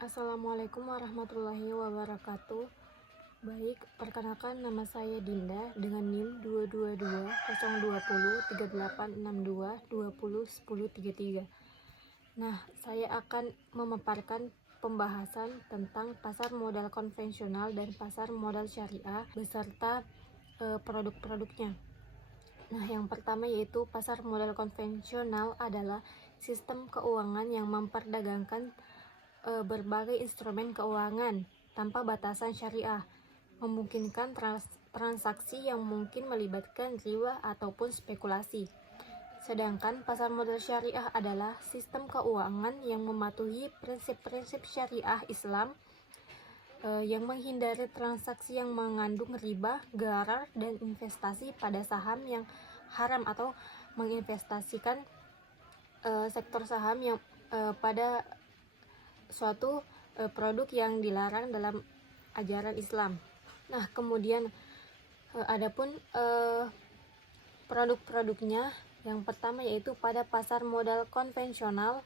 Assalamualaikum warahmatullahi wabarakatuh. Baik, perkenalkan nama saya Dinda dengan NIM 222 0203862201033. Nah, saya akan memaparkan pembahasan tentang pasar modal konvensional dan pasar modal syariah beserta produk-produknya. Nah, yang pertama yaitu pasar modal konvensional adalah sistem keuangan yang memperdagangkan berbagai instrumen keuangan tanpa batasan syariah, memungkinkan transaksi yang mungkin melibatkan riba ataupun spekulasi. Sedangkan pasar modal syariah adalah sistem keuangan yang mematuhi prinsip-prinsip syariah Islam yang menghindari transaksi yang mengandung riba, gharar, dan investasi pada saham yang haram atau menginvestasikan sektor saham yang pada suatu produk yang dilarang dalam ajaran Islam. Nah, kemudian adapun produk-produknya, yang pertama yaitu pada pasar modal konvensional.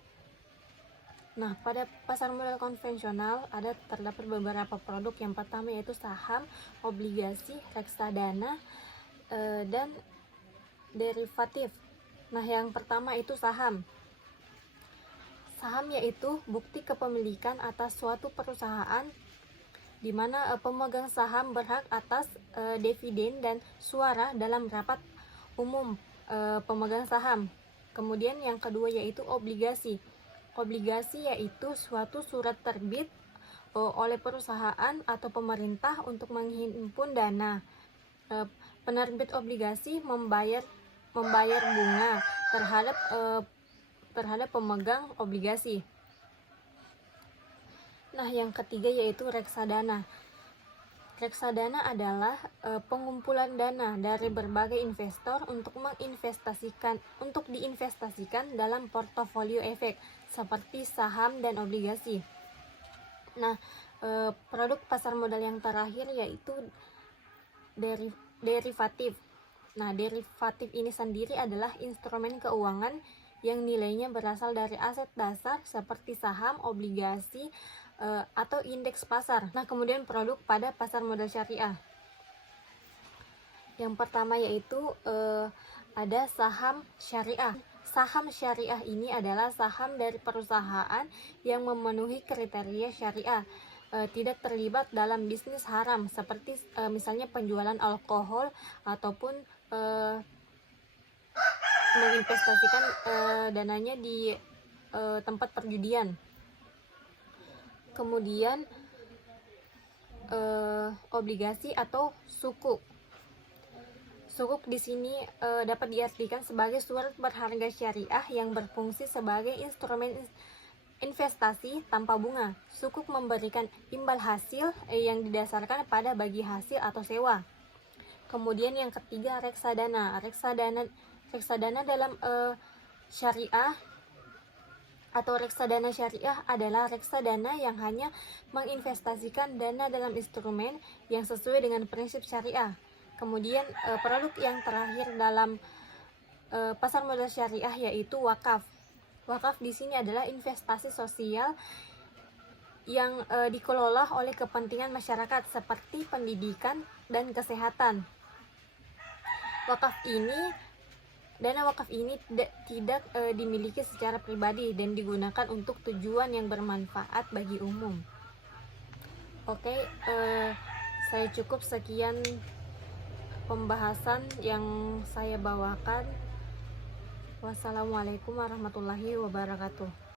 Nah, pada pasar modal konvensional terdapat beberapa produk. Yang pertama yaitu saham, obligasi, reksadana, dan derivatif. Nah, yang pertama itu saham. Saham yaitu bukti kepemilikan atas suatu perusahaan di mana pemegang saham berhak atas dividen dan suara dalam rapat umum pemegang saham. Kemudian yang kedua yaitu obligasi. Obligasi yaitu suatu surat terbit oleh perusahaan atau pemerintah untuk menghimpun dana. Penerbit obligasi membayar bunga terhadap pemegang obligasi. Nah, yang ketiga yaitu reksadana. Reksadana adalah pengumpulan dana dari berbagai investor untuk diinvestasikan dalam portofolio efek seperti saham dan obligasi. Nah, produk pasar modal yang terakhir yaitu derivatif. Nah, derivatif ini sendiri adalah instrumen keuangan yang nilainya berasal dari aset dasar seperti saham, obligasi, atau indeks pasar. Nah, kemudian produk pada pasar modal syariah. Yang pertama yaitu ada saham syariah. Saham syariah ini adalah saham dari perusahaan yang memenuhi kriteria syariah, tidak terlibat dalam bisnis haram seperti misalnya penjualan alkohol ataupun menginvestasikan dananya di tempat perjudian. Kemudian obligasi atau sukuk. Sukuk di sini dapat diartikan sebagai surat berharga syariah yang berfungsi sebagai instrumen investasi tanpa bunga. Sukuk memberikan imbal hasil yang didasarkan pada bagi hasil atau sewa. Kemudian yang ketiga reksadana. Reksadana dalam syariah atau reksadana syariah adalah reksadana yang hanya menginvestasikan dana dalam instrumen yang sesuai dengan prinsip syariah. Kemudian produk yang terakhir dalam pasar modal syariah yaitu wakaf. Wakaf di sini adalah investasi sosial yang dikelola oleh kepentingan masyarakat seperti pendidikan dan kesehatan. Dana wakaf ini tidak dimiliki secara pribadi dan digunakan untuk tujuan yang bermanfaat bagi umum. Oke, saya cukup sekian pembahasan yang saya bawakan. Wassalamualaikum warahmatullahi wabarakatuh.